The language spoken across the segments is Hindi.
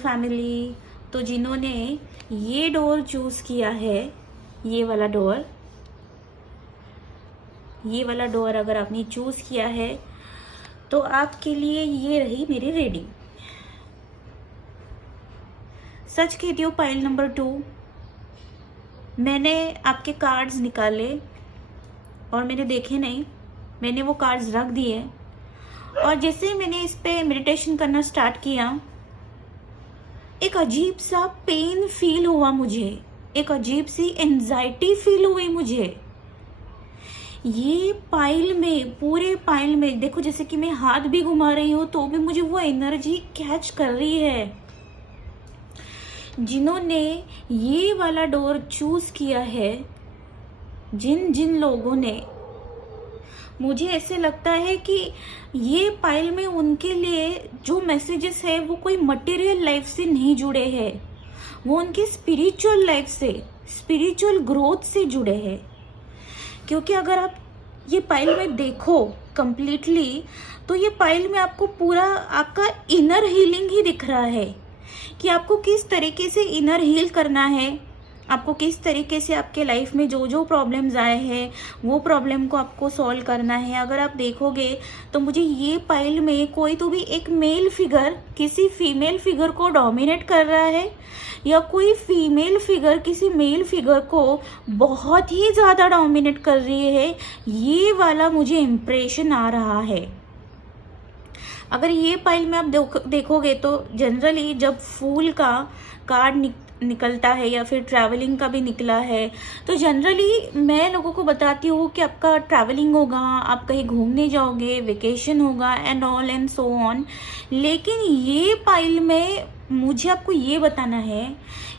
फैमिली। तो जिन्होंने ये डोर चूज़ किया है, ये वाला डोर अगर आपने चूज़ किया है तो आपके लिए ये रही मेरी रीडिंग। सच कहती हूँ, पाइल नंबर 2, मैंने आपके कार्ड्स निकाले और मैंने देखे नहीं, मैंने वो कार्ड्स रख दिए। और जैसे ही मैंने इस पे मेडिटेशन करना स्टार्ट किया, एक अजीब सा पेन फील हुआ मुझे, एक अजीब सी एंजाइटी फील हुई मुझे। ये पाइल में, पूरे पाइल में देखो, जैसे कि मैं हाथ भी घुमा रही हूँ तो भी मुझे वो एनर्जी कैच कर रही है। जिन्होंने ये वाला डोर चूज किया है, जिन जिन लोगों ने, मुझे ऐसे लगता है कि ये पाइल में उनके लिए जो मैसेजेस है वो कोई मटेरियल लाइफ से नहीं जुड़े हैं, वो उनके स्पिरिचुअल लाइफ से, स्पिरिचुअल ग्रोथ से जुड़े हैं। क्योंकि अगर आप ये पाइल में देखो कंप्लीटली, तो ये पाइल में आपको पूरा आपका इनर हीलिंग ही दिख रहा है कि आपको किस तरीके से इनर हील करना है, आपको किस तरीके से आपके लाइफ में जो जो प्रॉब्लम्स आए हैं वो प्रॉब्लम को आपको सॉल्व करना है। अगर आप देखोगे तो मुझे ये पाइल में कोई तो भी एक मेल फिगर किसी फीमेल फिगर को डोमिनेट कर रहा है, या कोई फीमेल फिगर किसी मेल फिगर को बहुत ही ज़्यादा डोमिनेट कर रही है, ये वाला मुझे इम्प्रेशन आ रहा है। अगर ये पाइल में आप देखोगे तो जनरली जब फूल का कार्ड निकलता है या फिर ट्रैवलिंग का भी निकला है, तो जनरली मैं लोगों को बताती हूँ कि आपका ट्रैवलिंग होगा, आप कहीं घूमने जाओगे, वेकेशन होगा and all and so on. लेकिन ये पाइल में मुझे आपको ये बताना है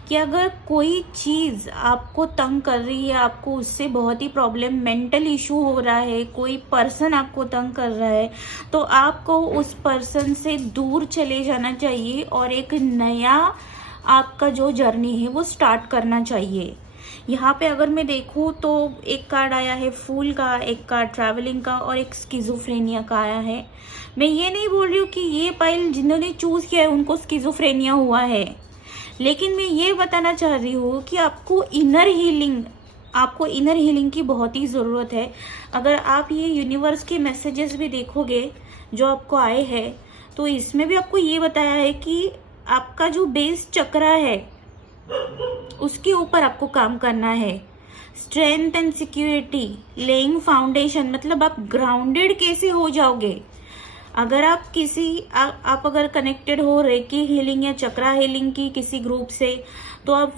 कि अगर कोई चीज़ आपको तंग कर रही है, आपको उससे बहुत ही प्रॉब्लम, मेंटल इशू हो रहा है, कोई पर्सन आपको तंग कर रहा है, तो आपको उस पर्सन से दूर चले जाना चाहिए और एक नया आपका जो जर्नी है वो स्टार्ट करना चाहिए। यहाँ पे अगर मैं देखूँ तो एक कार्ड आया है फूल का, एक कार्ड ट्रैवलिंग का और एक स्किज़ोफ्रेनिया का आया है। मैं ये नहीं बोल रही हूँ कि ये पाइल जिन्होंने चूज़ किया है उनको स्किज़ोफ्रेनिया हुआ है, लेकिन मैं ये बताना चाह रही हूँ कि आपको इनर हीलिंग की बहुत ही ज़रूरत है। अगर आप ये यूनिवर्स के मैसेजेस भी देखोगे जो आपको आए हैं, तो इसमें भी आपको ये बताया है कि आपका जो बेस चक्रा है उसके ऊपर आपको काम करना है। Strength and security, laying foundation, मतलब आप ग्राउंडेड कैसे हो जाओगे। अगर आप आप अगर कनेक्टेड हो रेकी हीलिंग या चक्रा हीलिंग की किसी ग्रुप से, तो आप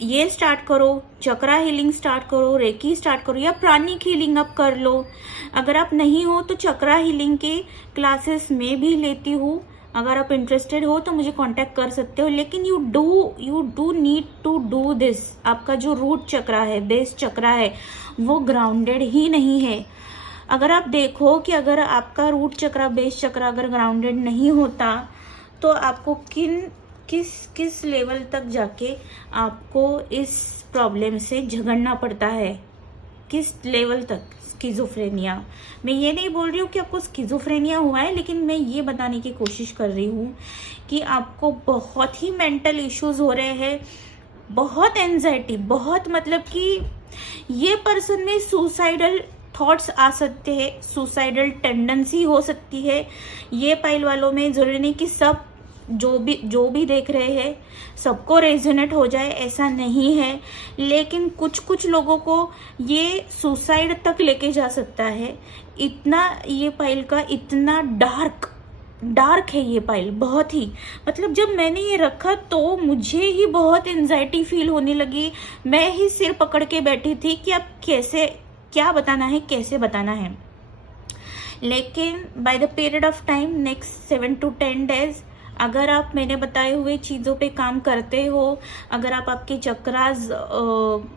ये स्टार्ट करो, चक्रा हीलिंग स्टार्ट करो, रेकी स्टार्ट करो, या प्राणिक हीलिंग आप कर लो। अगर आप नहीं हो तो चक्रा हीलिंग के क्लासेस में भी लेती हूँ, अगर आप इंटरेस्टेड हो तो मुझे कांटेक्ट कर सकते हो। लेकिन you do need to do this. आपका जो रूट चक्रा है, बेस चक्रा है, वो ग्राउंडेड ही नहीं है। अगर आप देखो कि अगर आपका रूट चक्रा, बेस चक्रा अगर ग्राउंडेड नहीं होता, तो आपको किस लेवल तक जाके आपको इस प्रॉब्लम से झगड़ना पड़ता है, किस लेवल तक। स्किज़ोफ्रेनिया, मैं ये नहीं बोल रही हूँ कि आपको स्किज़ोफ्रेनिया हुआ है, लेकिन मैं ये बताने की कोशिश कर रही हूँ कि आपको बहुत ही मेंटल इश्यूज हो रहे हैं, बहुत एंजाइटी, बहुत, मतलब कि ये पर्सन में सुसाइडल थॉट्स आ सकते हैं, सुसाइडल टेंडेंसी हो सकती है। ये पाइल वालों में जरूरी नहीं कि सब जो भी देख रहे हैं सबको रेजोनेट हो जाए, ऐसा नहीं है, लेकिन कुछ लोगों को ये सुसाइड तक लेके जा सकता है। इतना ये पाइल का इतना डार्क है ये पाइल, बहुत ही, मतलब जब मैंने ये रखा तो मुझे ही बहुत एंजाइटी फील होने लगी। मैं ही सिर पकड़ के बैठी थी कि अब क्या बताना है, कैसे बताना है। लेकिन by the period of time, next 7 to 10 days, अगर आप मैंने बताए हुए चीज़ों पे काम करते हो, अगर आप आपके चक्रास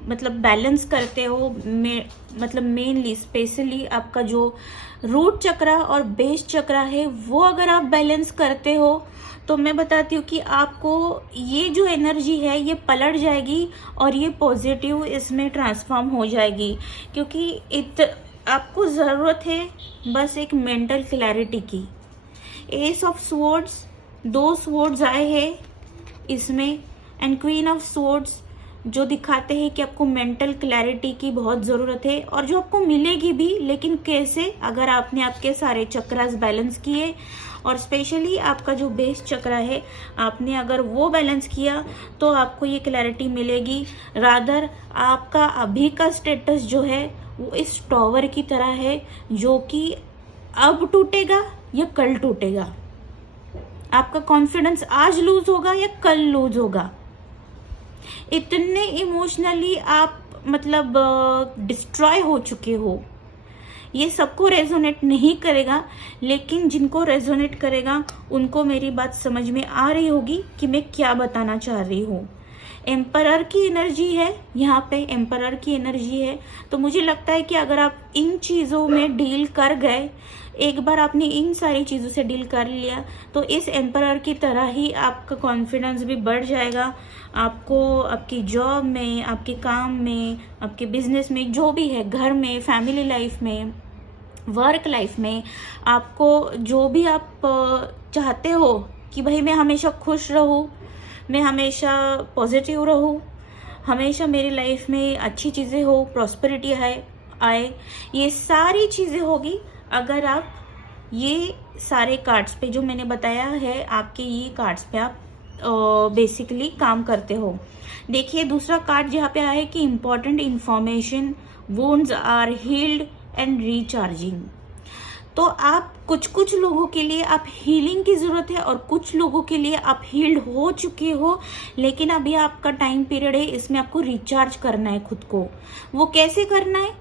मतलब बैलेंस करते हो, मतलब मेनली स्पेशली आपका जो रूट चक्रा और बेस चक्रा है वो अगर आप बैलेंस करते हो, तो मैं बताती हूँ कि आपको ये जो एनर्जी है ये पलट जाएगी और ये पॉजिटिव इसमें ट्रांसफॉर्म हो जाएगी। क्योंकि आपको ज़रूरत है बस एक मेंटल क्लैरिटी की। एस ऑफ स्वॉर्ड्स, 2 स्वॉर्ड्स आए हैं, इसमें, एंड क्वीन ऑफ सोर्ड्स जो दिखाते हैं कि आपको मेंटल क्लैरिटी की बहुत ज़रूरत है और जो आपको मिलेगी भी, लेकिन कैसे, अगर आपने आपके सारे चक्रास बैलेंस किए और स्पेशली आपका जो बेस चक्रा है आपने अगर वो बैलेंस किया तो आपको ये क्लैरिटी मिलेगी। रादर आपका अभी का स्टेटस जो है वो इस टॉवर की तरह है जो कि अब टूटेगा या कल टूटेगा। आपका कॉन्फिडेंस आज लूज होगा या कल लूज होगा। इतने इमोशनली आप मतलब डिस्ट्रॉय हो चुके हो। ये सबको रेजोनेट नहीं करेगा, लेकिन जिनको रेजोनेट करेगा उनको मेरी बात समझ में आ रही होगी कि मैं क्या बताना चाह रही हूँ। एम्परर की एनर्जी है यहाँ पे, एम्परर की एनर्जी है। तो मुझे लगता है कि अगर आप इन चीज़ों में डील कर गए, एक बार आपने इन सारी चीज़ों से डील कर लिया, तो इस एम्परर की तरह ही आपका कॉन्फिडेंस भी बढ़ जाएगा। आपको आपकी जॉब में, आपके काम में, आपके बिजनेस में, जो भी है, घर में, फैमिली लाइफ में, वर्क लाइफ में, आपको जो भी आप चाहते हो कि भाई मैं हमेशा खुश रहूँ, मैं हमेशा पॉजिटिव रहूँ, हमेशा मेरी लाइफ में अच्छी चीज़ें हो, प्रॉस्पेरिटी आए, ये सारी चीज़ें होगी अगर आप ये सारे कार्ड्स पे जो मैंने बताया है, आपके ये कार्ड्स पे आप बेसिकली काम करते हो। देखिए दूसरा कार्ड जहाँ पे आया है कि important information, wounds are healed and recharging. तो आप कुछ लोगों के लिए आप हीलिंग की ज़रूरत है और कुछ लोगों के लिए आप हील्ड हो चुके हो, लेकिन अभी आपका टाइम पीरियड है, इसमें आपको रिचार्ज करना है खुद को। वो कैसे करना है?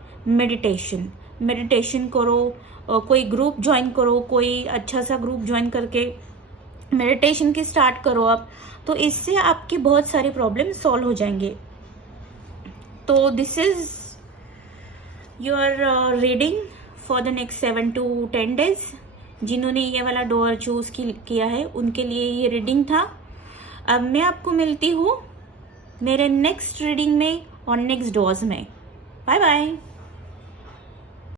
मेडिटेशन करो, कोई ग्रुप ज्वाइन करो, कोई अच्छा सा ग्रुप ज्वाइन करके मेडिटेशन की स्टार्ट करो आप, तो इससे आपके बहुत सारे प्रॉब्लम सॉल्व हो जाएंगे। तो this is your reading for the next 7 to 10 days। जिन्होंने ये वाला डोर चूज किया है उनके लिए ये रीडिंग था। अब मैं आपको मिलती हूँ मेरे नेक्स्ट रीडिंग में और नेक्स्ट डोर्स में। Bye bye.